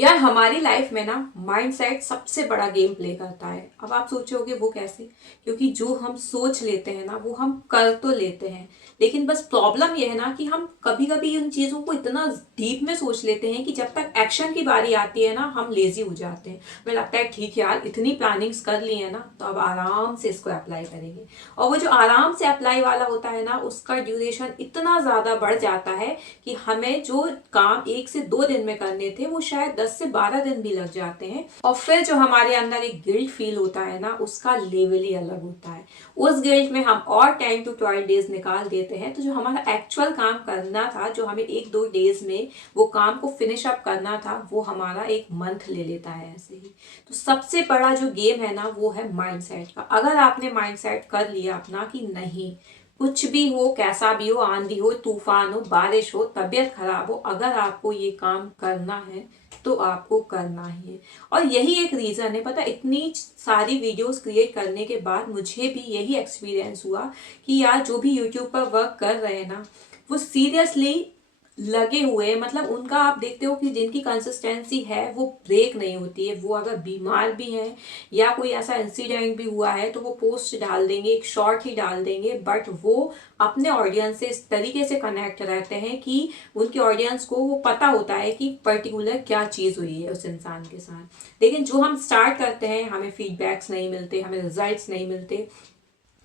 यार हमारी लाइफ में ना माइंडसेट सबसे बड़ा गेम प्ले करता है। अब आप सोचोगे वो कैसे? क्योंकि जो हम सोच लेते हैं ना वो हम कर तो लेते हैं, लेकिन बस प्रॉब्लम ये है ना कि हम कभी कभी उन चीज़ों को इतना डीप में सोच लेते हैं कि जब तक एक्शन की बारी आती है ना हम लेजी हो जाते हैं। हमें लगता है ठीक है यार, इतनी प्लानिंग्स कर ली है ना तो अब आराम से इसको अप्लाई करेंगे। और वो जो आराम से अप्लाई वाला होता है ना उसका ड्यूरेशन इतना ज़्यादा बढ़ जाता है कि हमें जो काम 1 से 2 दिन में करने थे वो शायद 10 से 12 दिन भी लग जाते हैं। और फिर जो हमारे अंदर एक गिल्ट फील होता है ना उसका लेवल ही अलग होता है। उस गिल्ट में हम और 10 to 12 डेज निकाल देते हैं, तो जो हमारा एक्चुअल काम करना था, जो हमें 1-2 डेज में वो काम को फिनिश अप करना था, वो हमारा 1 मंथ ले लेता है ऐसे ही। तो सबसे बड़ा जो गेम है ना वो है माइंडसेट का। अगर आपने माइंडसेट कर लिया अपना कि नहीं, कुछ भी हो, कैसा भी हो, आंधी हो, तूफान हो, बारिश हो, तबीयत खराब हो, अगर आपको ये काम करना है तो आपको करना ही है। और यही एक रीजन है, पता, इतनी सारी वीडियोस क्रिएट करने के बाद मुझे भी यही एक्सपीरियंस हुआ कि यार जो भी यूट्यूब पर वर्क कर रहे हैं ना वो सीरियसली लगे हुए हैं। मतलब उनका आप देखते हो कि जिनकी कंसिस्टेंसी है वो ब्रेक नहीं होती है। वो अगर बीमार भी हैं या कोई ऐसा इंसिडेंट भी हुआ है तो वो पोस्ट डाल देंगे, एक शॉर्ट ही डाल देंगे, बट वो अपने ऑडियंस से इस तरीके से कनेक्ट रहते हैं कि उनके ऑडियंस को वो पता होता है कि पर्टिकुलर क्या चीज़ हुई है उस इंसान के साथ। लेकिन जो हम स्टार्ट करते हैं हमें फीडबैक्स नहीं मिलते, हमें रिजल्ट्स नहीं मिलते,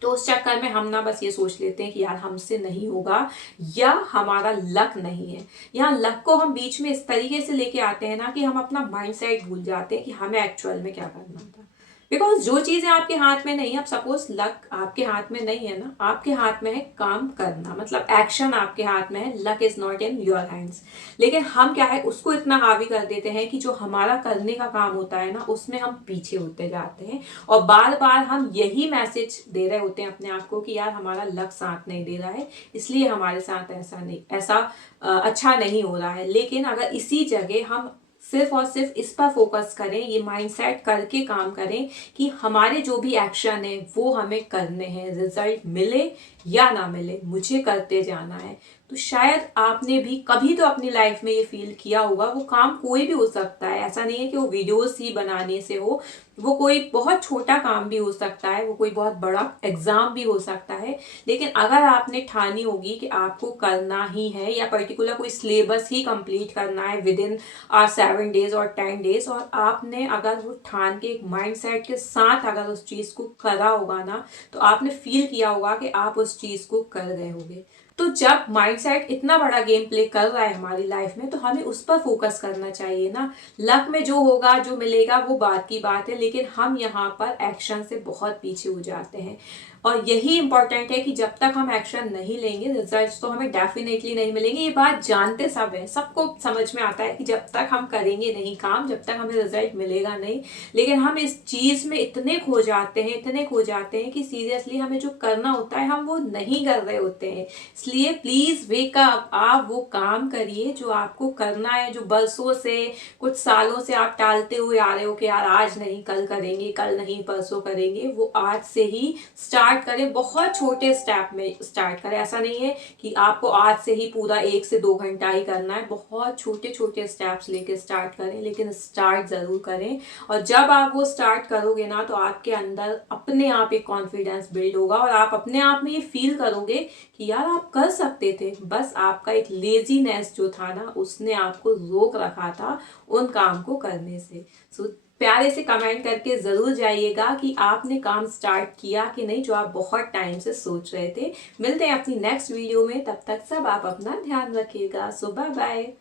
तो उस चक्कर में हम ना बस ये सोच लेते हैं कि यार हमसे नहीं होगा या हमारा लक नहीं है। यहाँ लक को हम बीच में इस तरीके से लेके आते हैं ना कि हम अपना माइंडसेट भूल जाते हैं कि हमें एक्चुअल में क्या करना था। बिकॉज जो चीजें आपके हाथ में नहीं है, अब सपोज लक आपके हाथ में नहीं है ना, आपके हाथ में है काम करना, मतलब एक्शन आपके हाथ में है, luck is not in your hands. लेकिन हम क्या है उसको इतना हावी कर देते हैं कि जो हमारा करने का काम होता है ना उसमें हम पीछे होते जाते हैं। और बार बार हम यही मैसेज दे रहे होते हैं अपने आप को कि यार हमारा लक साथ नहीं दे रहा है, इसलिए हमारे साथ ऐसा अच्छा नहीं हो रहा है। लेकिन अगर इसी जगह हम सिर्फ और सिर्फ इस पर फोकस करें, ये माइंडसेट करके काम करें कि हमारे जो भी एक्शन है वो हमें करने हैं, रिजल्ट मिले या ना मिले मुझे करते जाना है, तो शायद आपने भी कभी तो अपनी लाइफ में ये फील किया होगा। वो काम कोई भी हो सकता है, ऐसा नहीं है कि वो वीडियोस ही बनाने से हो, वो कोई बहुत छोटा काम भी हो सकता है, वो कोई बहुत बड़ा एग्जाम भी हो सकता है। लेकिन अगर आपने ठानी होगी कि आपको करना ही है या पर्टिकुलर कोई सिलेबस ही कंप्लीट करना है विद इन 7 डेज और 10 डेज, और आपने अगर वो ठान के एक माइंडसेट के साथ अगर उस चीज को करा होगा ना, तो आपने फील किया होगा कि आप उस चीज को कर रहे होगे। तो जब माइंडसेट इतना बड़ा गेम प्ले कर रहा है हमारी लाइफ में तो हमें उस पर फोकस करना चाहिए ना। लक में जो होगा जो मिलेगा वो बात की बात है, लेकिन हम यहाँ पर एक्शन से बहुत पीछे हो जाते हैं। और यही इंपॉर्टेंट है कि जब तक हम एक्शन नहीं लेंगे रिजल्ट्स तो हमें डेफिनेटली नहीं मिलेंगे। ये बात जानते सब है, सबको समझ में आता है कि जब तक हम करेंगे नहीं काम, जब तक हमें रिजल्ट मिलेगा नहीं। लेकिन हम इस चीज में इतने खो जाते हैं, इतने खो जाते हैं कि सीरियसली हमें जो करना होता है हम वो नहीं कर रहे होते हैं। इसलिए प्लीज वेक अप, आप वो काम करिए जो आपको करना है, जो बरसों से, कुछ सालों से आप टालते हुए आ रहे हो कि यार आज नहीं कल करेंगे, कल नहीं परसों करेंगे। वो आज से ही स्टार्ट करें, बहुत छोटे स्टेप में स्टार्ट करें। ऐसा नहीं है कि आपको आज से ही पूरा 1 से 2 घंटा ही करना है, बहुत छोटे छोटे स्टेप्स लेके स्टार्ट करें, लेकिन स्टार्ट जरूर करें। और जब आप वो स्टार्ट करोगे ना तो आपके अंदर अपने आप एक कॉन्फिडेंस बिल्ड होगा और आप अपने आप में ये फील करोगे कि यार आप कर सकते थे, बस आपका एक लेजीनेस जो था ना उसने आपको रोक रखा था उन काम को करने से। सो प्यारे से कमेंट करके जरूर जाइएगा कि आपने काम स्टार्ट किया कि नहीं, जो आप बहुत टाइम से सोच रहे थे। मिलते हैं अपनी नेक्स्ट वीडियो में, तब तक सब आप अपना ध्यान रखिएगा। सो बाय बाय।